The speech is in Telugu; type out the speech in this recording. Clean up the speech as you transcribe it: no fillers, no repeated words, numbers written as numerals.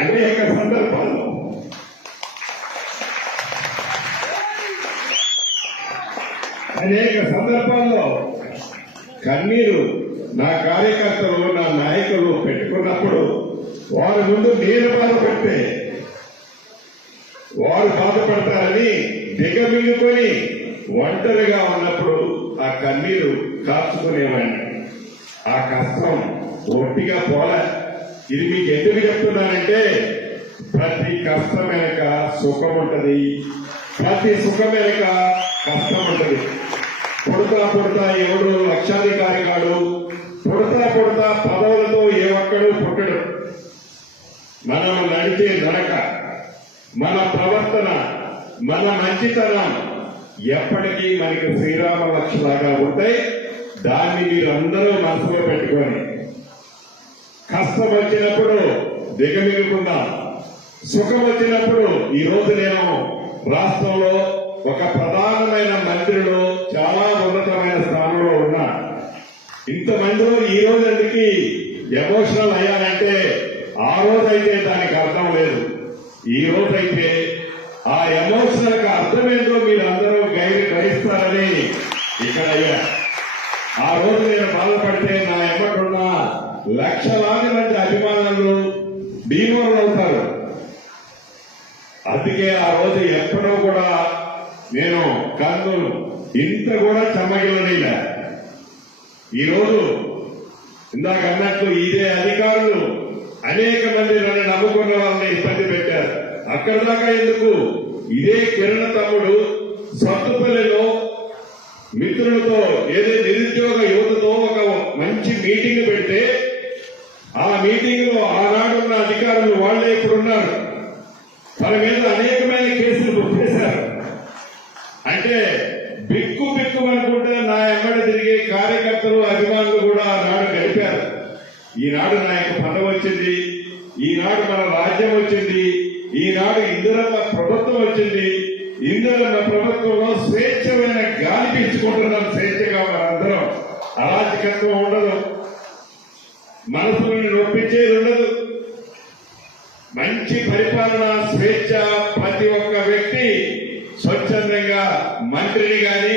అనేక సందర్భాల్లో కన్నీరు నా కార్యకర్తలు నా నాయకులు పెట్టుకున్నప్పుడు వారి ముందు నేను బాధపడితే వారు బాధపడతారని దిగమింగుకొని ఒంటరిగా ఉన్నప్పుడు ఆ కన్నీరు కాచుకునేవాడిని. ఆ కష్టం ఒట్టిగా పోలే. ఇది మీకు ఎందుకు చెప్తున్నానంటే ప్రతి కష్టం వెనక సుఖం ఉంటది, ప్రతి సుఖం వెనక కష్టం ఉంటది. పుడతా ఎవడు లక్షాధికారి కాడు, పుడతా పదవులతో ఏ ఒక్కడు పుట్టడు. మనం నడిచే నడక, మన ప్రవర్తన, మన మంచితనం ఎప్పటికీ మనకి శ్రీరామ లక్ష్యలాగా ఉంటాయి. దాన్ని మీరందరూ మనసులో పెట్టుకొని కష్టం వచ్చినప్పుడు దిగమిగుకుందాం, సుఖం వచ్చినప్పుడు ఈ రోజు నేను రాష్ట్రంలో ఒక ప్రధానమైన మంత్రిలో చాలా ఉన్నతమైన స్థానంలో ఉన్నా. ఇంతమందిలో ఈ రోజు ఎందుకు ఎమోషనల్ అయ్యానంటే ఆ రోజైతే దానికి అర్థం లేదు. ఈ రోజైతే ఆ ఎమోషనల్ కి అర్థమేంటో మీరు అందరూ గ్రహిస్తారని ఇక్కడ అయ్యా. ఆ రోజు నేను బాధపడితే నా ఎమ్మటున్న లక్షలాది మంది అభిమానులు భీమవరం అవుతారు. అందుకే ఆ రోజు ఎప్పుడో కూడా నేను కన్నులు ఇంత కూడా చెమ్మగిల్లనిలే. ఈరోజు ఇందాక అన్నట్లు ఇదే అధికారులు అనేక మంది నన్ను నమ్ముకున్న వాళ్ళని ఇబ్బంది పెట్టారు. అక్కడి దాకా ఎందుకు, ఇదే కిరణ్ తమ్ముడు సత్తుపల్లిలో మిత్రులతో ఏదో నిరుద్యోగ యువతతో ఒక మంచి మీటింగ్ పెడితే ఆ మీటింగ్ లో ఆనాడు ఉన్న అధికారులు వాళ్లే ఇప్పుడున్నారు. వాళ్ళ మీద అనేకమైన కేసులు బుక్ చేశారు. అంటే బిక్కు అనుకుంటే నా ఎమ్మడి తిరిగే కార్యకర్తలు అభిమానులు కూడా ఆనాడు గడిపారు. ఈనాడు నా యొక్క పదవి వచ్చింది, ఈనాడు మన రాజ్యం వచ్చింది, ఈనాడు ఇందిరమ్మ ప్రభుత్వం వచ్చింది. ఇందిరమ్మ ప్రభుత్వంలో స్వేచ్ఛమైన గాలి పీల్చుకుంటున్నాం. స్వేచ్ఛగా మనందరం అరాజకత్వం ఉండదు, మనసుని నొప్పించేది ఉండదు. మంచి పరిపాలన, స్వేచ్ఛ, ప్రతి ఒక్క వ్యక్తి స్వచ్ఛందంగా మంత్రిని గాని